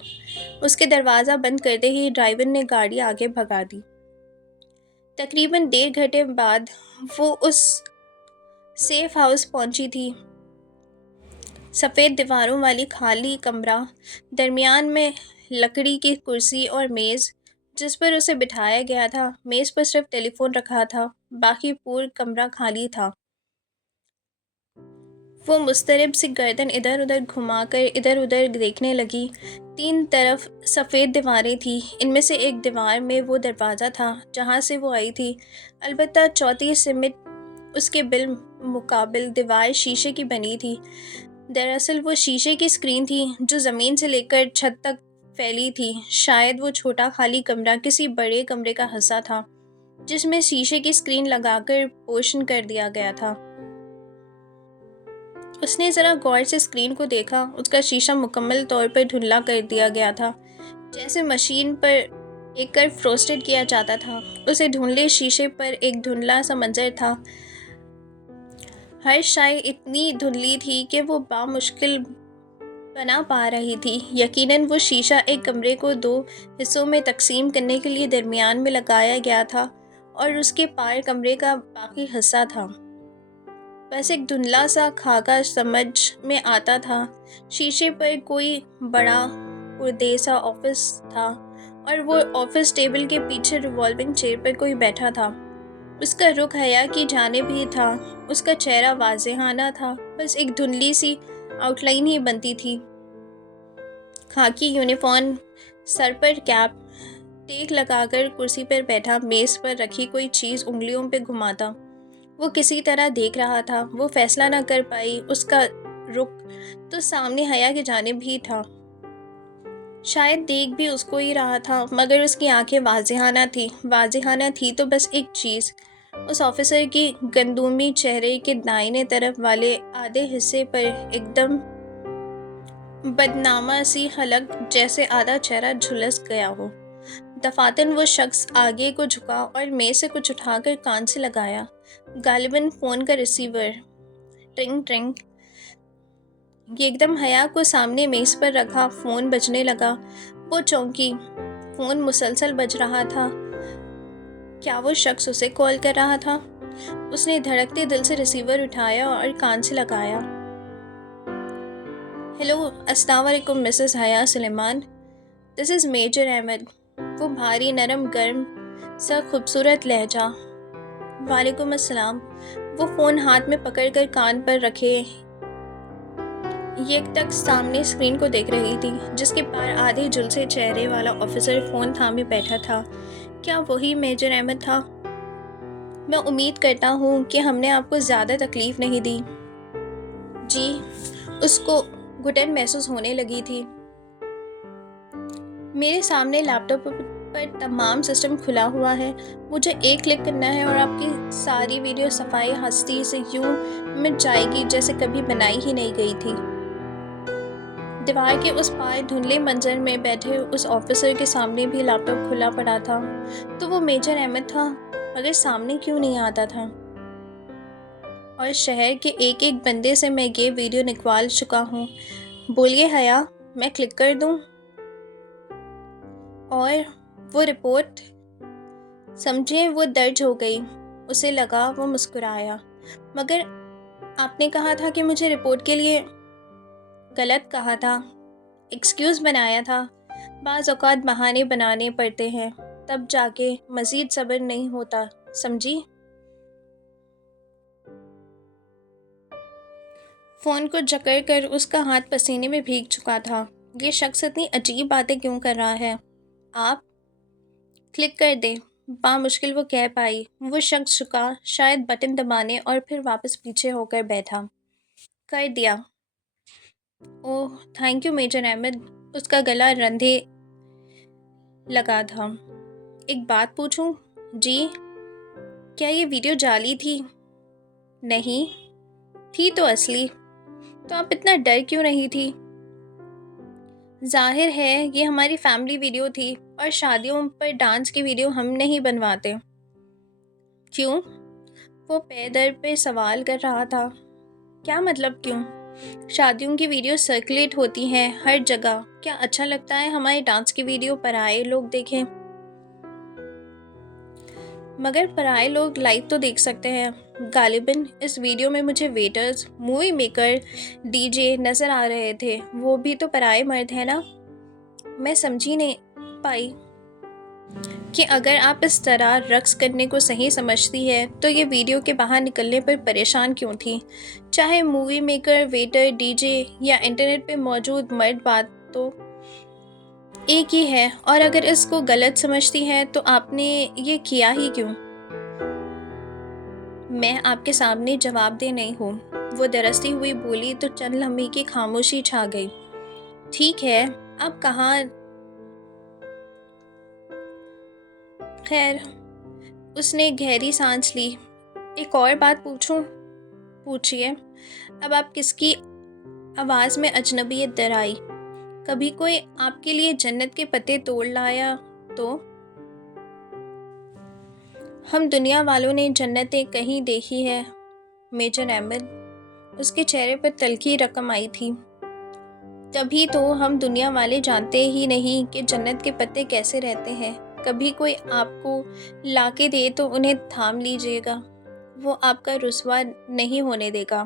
اس کے دروازہ بند کرتے ہی ڈرائیور نے گاڑی آگے بھگا دی۔ تقریباً 1.5 گھنٹے بعد وہ اس سیف ہاؤس پہنچی تھی۔ سفید دیواروں والی خالی کمرہ، درمیان میں لکڑی کی کرسی اور میز جس پر اسے بٹھایا گیا تھا۔ میز پر صرف ٹیلی فون رکھا تھا، باقی پورا کمرہ خالی تھا۔ وہ مضطرب سی گردن ادھر ادھر گھما کر ادھر ادھر دیکھنے لگی۔ 3 طرف سفید دیواریں تھیں۔ ان میں سے ایک دیوار میں وہ دروازہ تھا جہاں سے وہ آئی تھی، البتہ چوتھی سمت اس کے بالمقابل دیوار شیشے کی بنی تھی۔ دراصل وہ شیشے کی اسکرین تھی جو زمین سے لے کر چھت تک پھیلی تھی۔ شاید وہ چھوٹا خالی کمرہ کسی بڑے کمرے کا حصہ تھا جس میں شیشے کی اسکرین لگا کر پوشن کر دیا گیا تھا۔ اس نے ذرا غور سے اسکرین کو دیکھا۔ اس کا شیشہ مکمل طور پر دھندلا کر دیا گیا تھا، جیسے مشین پر ایک کر فروسٹڈ کیا جاتا تھا۔ اسے دھندلے شیشے پر ایک دھندلا سا منظر تھا۔ ہر شے اتنی دھندلی تھی کہ وہ بامشکل بنا پا رہی تھی۔ یقیناً وہ شیشہ ایک کمرے کو 2 حصوں میں تقسیم کرنے کے لیے درمیان میں لگایا گیا تھا اور اس کے پار کمرے کا باقی حصہ تھا۔ بس ایک دھندلا سا خاکہ سمجھ میں آتا تھا۔ شیشے پر کوئی بڑا پردیسا آفس تھا اور وہ آفس ٹیبل کے پیچھے ریوالونگ چیئر پر کوئی بیٹھا تھا۔ اس کا رخ حیا کی جانب ہی تھا۔ اس کا چہرہ واضحانہ تھا، بس ایک دھندلی سی آؤٹ لائن ہی بنتی تھی۔ خاکی یونیفارم، سر پر کیپ، ٹیک لگا کر کرسی پر بیٹھا، میز پر رکھی کوئی چیز انگلیوں پہ گھماتا۔ وہ کسی طرح دیکھ رہا تھا۔ وہ فیصلہ نہ کر پائی۔ اس کا رک تو سامنے حیا کی جانب ہی تھا. شاید دیکھ بھی اس کو ہی رہا تھا، مگر اس کی آنکھیں واضحانہ تھی تو بس ایک چیز. اس آفیسر کی گندمی چہرے کے دائیں طرف والے آدھے حصے پر ایک دم بدنامہ سی حلق جیسے آدھا چہرہ جھلس گیا ہو. دفعتاً وہ شخص آگے کو جھکا اور میز سے کچھ اٹھا کر کان سے لگایا. غالباً فون کا ریسیور. ٹرنگ ٹرنگ. یہ ایک دم حیا کو سامنے میز پر رکھا فون بجنے لگا. وہ چونکی. فون مسلسل بج رہا تھا. کیا وہ شخص اسے کال کر رہا تھا؟ اس نے دھڑکتے دل سے ریسیور اٹھایا اور کان سے لگایا. ہیلو، السلام علیکم مسز حیا سلیمان. دس از میجر احمد. وہ بھاری نرم گرم سا خوبصورت لہجہ. وعلیکم السلام. وہ فون ہاتھ میں پکڑ کر کان پر رکھے یک تک سامنے اسکرین کو دیکھ رہی تھی، جس کے پار آدھے جھلسے چہرے والا آفیسر فون تھامے بیٹھا تھا. کیا وہی میجر احمد تھا؟ میں امید کرتا ہوں کہ ہم نے آپ کو زیادہ تکلیف نہیں دی. جی. اس کو گھٹن محسوس ہونے لگی تھی. میرے سامنے لیپ ٹاپ پر تمام سسٹم کھلا ہوا ہے. مجھے ایک کلک کرنا ہے اور آپ کی ساری ویڈیو صفائی ہستی سے یوں مٹ جائے گی جیسے کبھی بنائی ہی نہیں گئی تھی. دیوار کے اس پار دھندلے منظر میں بیٹھے اس آفیسر کے سامنے بھی لیپ ٹاپ کھلا پڑا تھا. تو وہ میجر احمد تھا، مگر سامنے کیوں نہیں آتا تھا؟ اور شہر کے ایک ایک بندے سے میں یہ ویڈیو نکال چکا ہوں. بولیے حیا، میں کلک کر دوں؟ اور وہ رپورٹ؟ سمجھیں وہ درج ہو گئی. اسے لگا وہ مسکرایا. مگر آپ نے کہا تھا کہ مجھے رپورٹ کے لیے. غلط کہا تھا، ایکسکیوز بنایا تھا. بعض اوقات بہانے بنانے پڑتے ہیں، تب جا کے مزید صبر نہیں ہوتا، سمجھی؟ فون کو جکڑ کر اس کا ہاتھ پسینے میں بھیگ چکا تھا. یہ شخص اتنی عجیب باتیں کیوں کر رہا ہے؟ آپ کلک کر دیں، بامشکل وہ کہہ پائی. وہ شخص جھکا، شاید بٹن دبانے، اور پھر واپس پیچھے ہو کر بیٹھا. کر دیا. اوہ تھینک یو میجر احمد. اس کا گلا رندھے لگا تھا. ایک بات پوچھوں؟ جی. کیا یہ ویڈیو جعلی تھی؟ نہیں. تھی تو اصلی. تو آپ اتنا ڈر کیوں رہی تھی؟ ظاہر ہے یہ ہماری فیملی ویڈیو تھی، اور شادیوں پر ڈانس کی ویڈیو ہم نہیں بنواتے. کیوں؟ وہ پے در پہ سوال کر رہا تھا. کیا مطلب کیوں؟ شادیوں کی ویڈیو سرکولیٹ ہوتی ہیں ہر جگہ. کیا اچھا لگتا ہے ہماری ڈانس کی ویڈیو پرائے لوگ دیکھیں؟ مگر پرائے لوگ لائیو تو دیکھ سکتے ہیں. غالباً اس ویڈیو میں مجھے ویٹرز، مووی میکر، ڈی جے نظر آ رہے تھے. وہ بھی تو پرائے مرد ہیں نا. میں سمجھی نہیں پائی کہ اگر آپ اس طرح رقص کرنے کو صحیح سمجھتی ہے تو یہ ویڈیو کے باہر نکلنے پر پریشان کیوں تھی؟ چاہے movie maker, waiter, D J یا انٹرنیٹ پہ موجود مرد، بات تو ایک ہی ہے. اور اگر اس کو غلط سمجھتی ہے تو آپ نے یہ کیا ہی کیوں؟ میں آپ کے سامنے جواب دہ نہیں ہوں. وہ درستی ہوئی بولی تو چند لمحے کی خاموشی چھا گئی. ٹھیک ہے، آپ کہاں؟ خیر. اس نے گہری سانس لی. ایک اور بات پوچھوں؟ پوچھئے. اب آپ کس کی آواز میں اجنبیت در آئی. کبھی کوئی آپ کے لیے جنت کے پتے توڑ لایا تو؟ ہم دنیا والوں نے جنتیں کہیں دیکھی ہے میجر احمد. اس کے چہرے پر تلخی رقم آئی تھی. تبھی تو ہم دنیا والے جانتے ہی نہیں کہ جنت کے پتے کیسے رہتے ہیں. کبھی کوئی آپ کو لا کے دے تو انہیں تھام لیجیے گا، وہ آپ کا رسوا نہیں ہونے دے گا.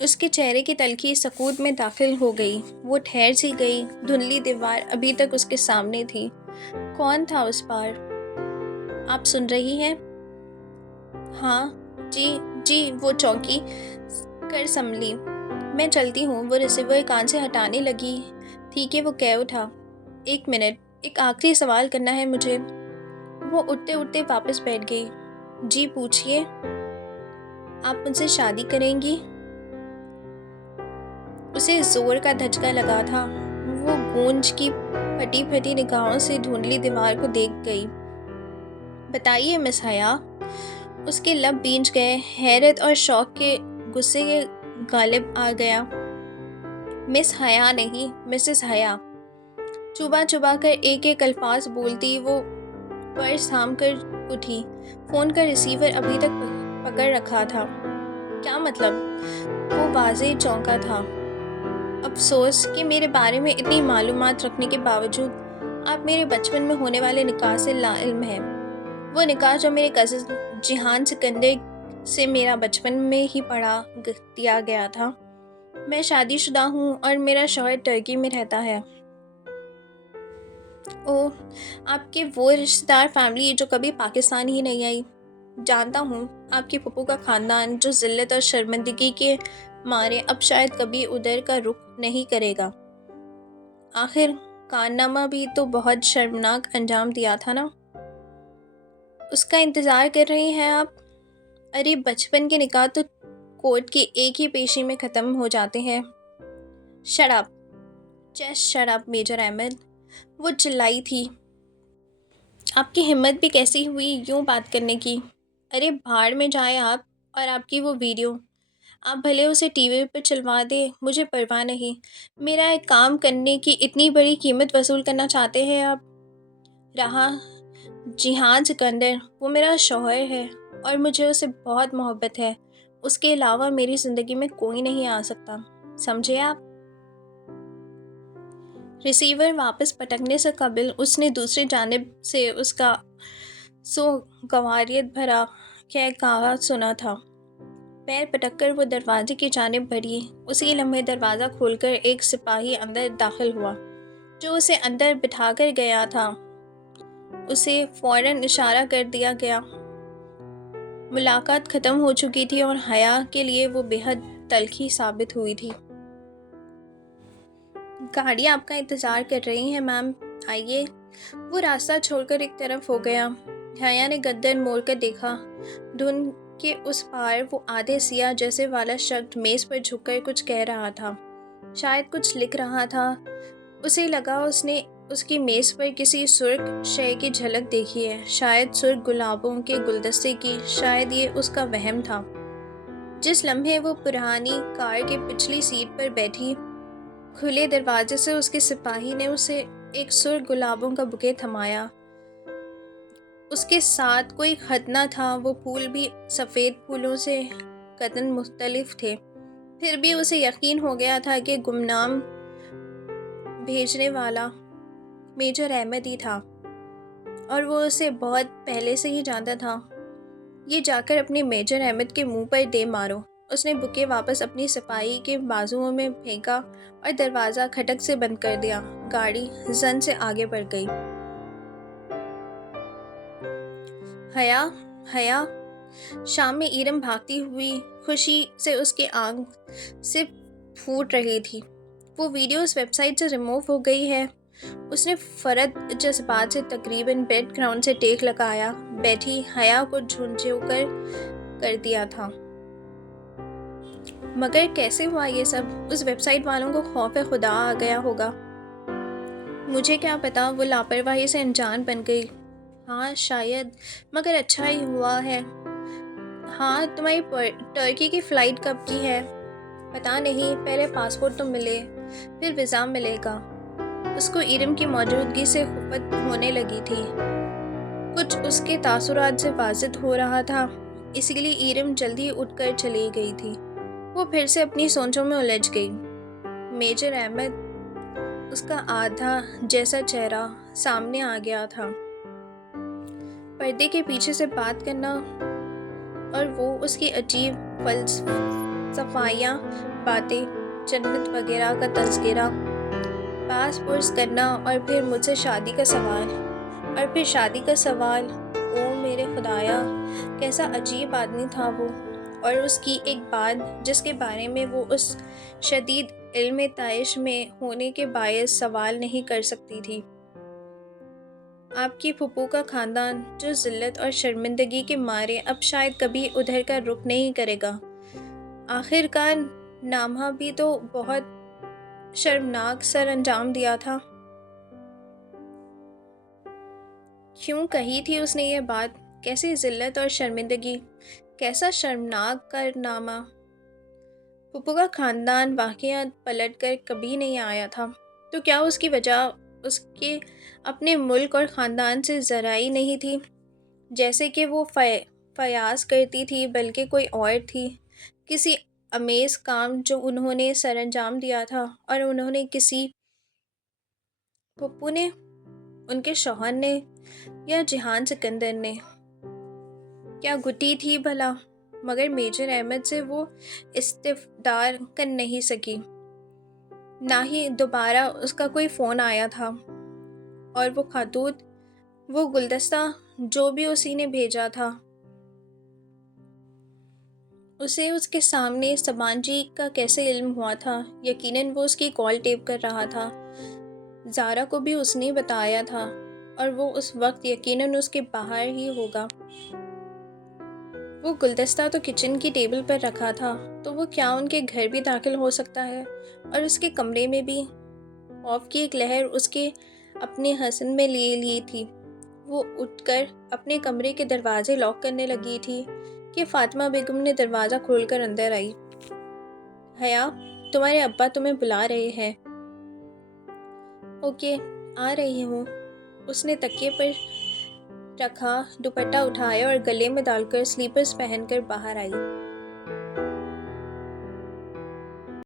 اس کے چہرے کی تلخی سکوت میں داخل ہو گئی. وہ ٹھہر سی گئی. دھندلی دیوار ابھی تک اس کے سامنے تھی. کون تھا اس پار؟ آپ سن رہی ہیں؟ ہاں. جی. وہ چونکی کر سنبھلی. میں چلتی ہوں. وہ ریسیور کان سے ہٹانے لگی تھی کہ وہ کہہ اٹھا. ایک منٹ، ایک آخری سوال کرنا ہے مجھے. وہ اٹھتے اٹھتے واپس بیٹھ گئی. جی پوچھئے. آپ مجھ سے شادی کریں گی؟ اسے زور کا دھچکا لگا تھا۔ وہ گونج کی پھٹی پھٹی نگاہوں سے دھندلی دیوار کو دیکھ گئی۔ بتائیے مس حیا۔ اس کے لب بھیج گئے، حیرت اور شوق کے غصے کے غالب آ گیا۔ مس حیا نہیں، مسز حیا۔ چبا چبا کر ایک ایک الفاظ بولتی وہ پرس تھام کر اٹھی۔ فون کا ریسیور ابھی تک پکڑ رکھا تھا۔ کیا مطلب؟ وہ واضح چونکا تھا۔ افسوس کہ میرے بارے میں اتنی معلومات رکھنے کے باوجود آپ میرے بچپن میں ہونے والے نکاح سے لا علم ہیں۔ وہ نکاح جو میرے کزن جیہان سکندر سے میرا بچپن میں ہی پڑھا دیا گیا تھا۔ میں شادی شدہ ہوں اور میرا شوہر ترکی میں رہتا ہے۔ اوہ، آپ کے وہ رشتہ دار فیملی جو کبھی پاکستان ہی نہیں آئی۔ جانتا ہوں، آپ کی پھپھو کا خاندان جو ذلت اور شرمندگی کے مارے اب شاید کبھی ادھر کا رخ نہیں کرے گا۔ آخر کارنامہ بھی تو بہت شرمناک انجام دیا تھا نا۔ اس کا انتظار کر رہی ہیں آپ؟ ارے بچپن کے نکاح تو کورٹ کی ایک ہی پیشی میں ختم ہو جاتے ہیں۔ Shut up, just shut up major Ahmed, وہ چلائی تھی۔ آپ کی ہمت بھی کیسی ہوئی یوں بات کرنے کی؟ ارے بھاڑ میں جائیں آپ اور آپ کی وہ ویڈیو۔ آپ بھلے اسے ٹی وی پر چلوا دیں، مجھے پرواہ نہیں۔ میرا ایک کام کرنے کی اتنی بڑی قیمت وصول کرنا چاہتے ہیں آپ؟ رہا جیہان سکندر، وہ میرا شوہر ہے اور مجھے اسے بہت محبت ہے۔ اس کے علاوہ میری زندگی میں کوئی نہیں آ سکتا، سمجھے آپ؟ ریسیور واپس پٹکنے سے قبل اس نے دوسری جانب سے اس کا سوگواریت بھرا کہا سنا تھا۔ پیر پٹک کر وہ دروازے کی جانب بڑھی۔ اسی لمحے دروازہ کھول کر ایک سپاہی اندر داخل ہوا جو اسے اندر بٹھا کر گیا تھا۔ اسے فوراً اشارہ کر دیا گیا۔ ملاقات ختم ہو چکی تھی اور حیا کے لیے وہ بے حد تلخی ثابت ہوئی تھی۔ گاڑی آپ کا انتظار کر رہی ہے میم، آئیے۔ وہ راستہ چھوڑ کر ایک طرف ہو گیا۔ حیا نے گردن موڑ کر دیکھا۔ دھند کے اس پار وہ آدھے سیاہ جیسے والا شخص میز پر جھک کر کچھ کہہ رہا تھا، شاید کچھ لکھ رہا تھا۔ اسے لگا اس نے اس کی میز پر کسی سرخ شے کی جھلک دیکھی ہے، شاید سرخ گلابوں کے گلدستے کی۔ شاید یہ اس کا وہم تھا۔ جس لمحے وہ پرانی کار کی پچھلی سیٹ پر بیٹھی، کھلے دروازے سے اس کے سپاہی نے اسے ایک سرخ گلابوں کا بکے تھمایا۔ اس کے ساتھ کوئی خط نہ تھا، وہ پھول بھی سفید پھولوں سے قطعاً مختلف تھے۔ پھر بھی اسے یقین ہو گیا تھا کہ گمنام بھیجنے والا میجر احمد ہی تھا اور وہ اسے بہت پہلے سے ہی جانتا تھا۔ یہ جا کر اپنے میجر احمد کے منہ پر دے مارو۔ اس نے بکے واپس اپنی سپاہی کے بازوؤں میں پھینکا اور دروازہ کھٹک سے بند کر دیا۔ گاڑی زن سے آگے بڑھ گئی۔ حیا، حیا! شام میں ایرم بھاگتی ہوئی خوشی سے اس کی آنکھ سے پھوٹ رہی تھی۔ وہ ویڈیو اس ویب سائٹ سے ریموو ہو گئی ہے۔ اس نے فرد جذبات سے تقریباً بیک گراؤنڈ سے ٹیک لگایا بیٹھی حیا کو جھنجھوڑ کر دیا تھا۔ مگر کیسے ہوا یہ سب؟ اس ویب سائٹ والوں کو خوف خدا آ گیا ہوگا۔ مجھے کیا پتا، وہ لاپرواہی سے انجان بن گئی۔ ہاں شاید، مگر اچھا ہی ہوا ہے۔ ہاں، تمہاری ترکی کی فلائٹ کب کی ہے؟ پتہ نہیں، پہلے پاسپورٹ تو ملے، پھر ویزا ملے گا۔ اس کو ایرم کی موجودگی سے خفت ہونے لگی تھی۔ کچھ اس کے تاثرات سے واضح ہو رہا تھا، اسی لیے ایرم جلدی اٹھ کر چلی گئی تھی۔ وہ پھر سے اپنی سوچوں میں الجھ گئی۔ میجر احمد، اس کا آدھا جیسا چہرہ سامنے آ گیا تھا۔ پردے کے پیچھے سے بات کرنا اور وہ اس کی عجیب فلسفیانہ باتیں، جنت وغیرہ کا تذکرہ، پاس پرس کرنا اور پھر مجھ سے شادی کا سوال، اور پھر شادی کا سوال۔ او میرے خدایا، کیسا عجیب آدمی تھا وہ! اور اس کی ایک بات جس کے بارے میں وہ اس شدید علم طائش میں ہونے کے باعث سوال نہیں کر سکتی تھی۔ آپ کی پھپھو کا خاندان جو ذلت اور شرمندگی کے مارے اب شاید کبھی ادھر کا رخ نہیں کرے گا۔ آخر کار نامہ بھی تو بہت شرمناک سر انجام دیا تھا۔ کیوں کہی تھی اس نے یہ بات؟ کیسی ذلت اور شرمندگی، کیسا شرمناک کارنامہ؟ پھپھو کا خاندان واقعہ پلٹ کر کبھی نہیں آیا تھا، تو کیا اس کی وجہ اس کے اپنے ملک اور خاندان سے ذرائی نہیں تھی، جیسے کہ وہ فیاض کرتی تھی، بلکہ کوئی اور تھی، کسی امیز کام جو انہوں نے سر انجام دیا تھا، اور انہوں نے کسی پھپھو نے، ان کے شوہر نے، یا جہان سکندر نے کیا گھٹی تھی بھلا؟ مگر میجر احمد سے وہ استفسار کر نہیں سکی، نہ ہی دوبارہ اس کا کوئی فون آیا تھا، اور وہ خطوط، وہ گلدستہ جو بھی اسی نے بھیجا تھا، اسے اس کے سامنے سبان جی کا کیسے علم ہوا تھا؟ یقیناً وہ اس کی کال ٹیپ کر رہا تھا، زارا کو بھی اس نے بتایا تھا، اور وہ اس وقت یقیناً اس کے باہر ہی ہوگا۔ وہ گلدستہ تو کچن کی ٹیبل پر رکھا تھا، تو وہ کیا ان کے گھر بھی داخل ہو سکتا ہے، اور اس کے کمرے میں بھی؟ خوف کی ایک لہر اس کے اپنے حسن میں لی تھی۔ وہ اٹھ کر اپنے کمرے کے دروازے لاک کرنے لگی تھی کہ فاطمہ بیگم نے دروازہ کھول کر اندر آئی۔ حیا، تمہارے ابا تمہیں بلا رہے ہیں۔ اوکے، آ رہی ہوں۔ اس نے تکیے پر رکھا دوپٹہ اٹھایا اور گلے میں ڈال کر سلیپرز پہن کر باہر آئی۔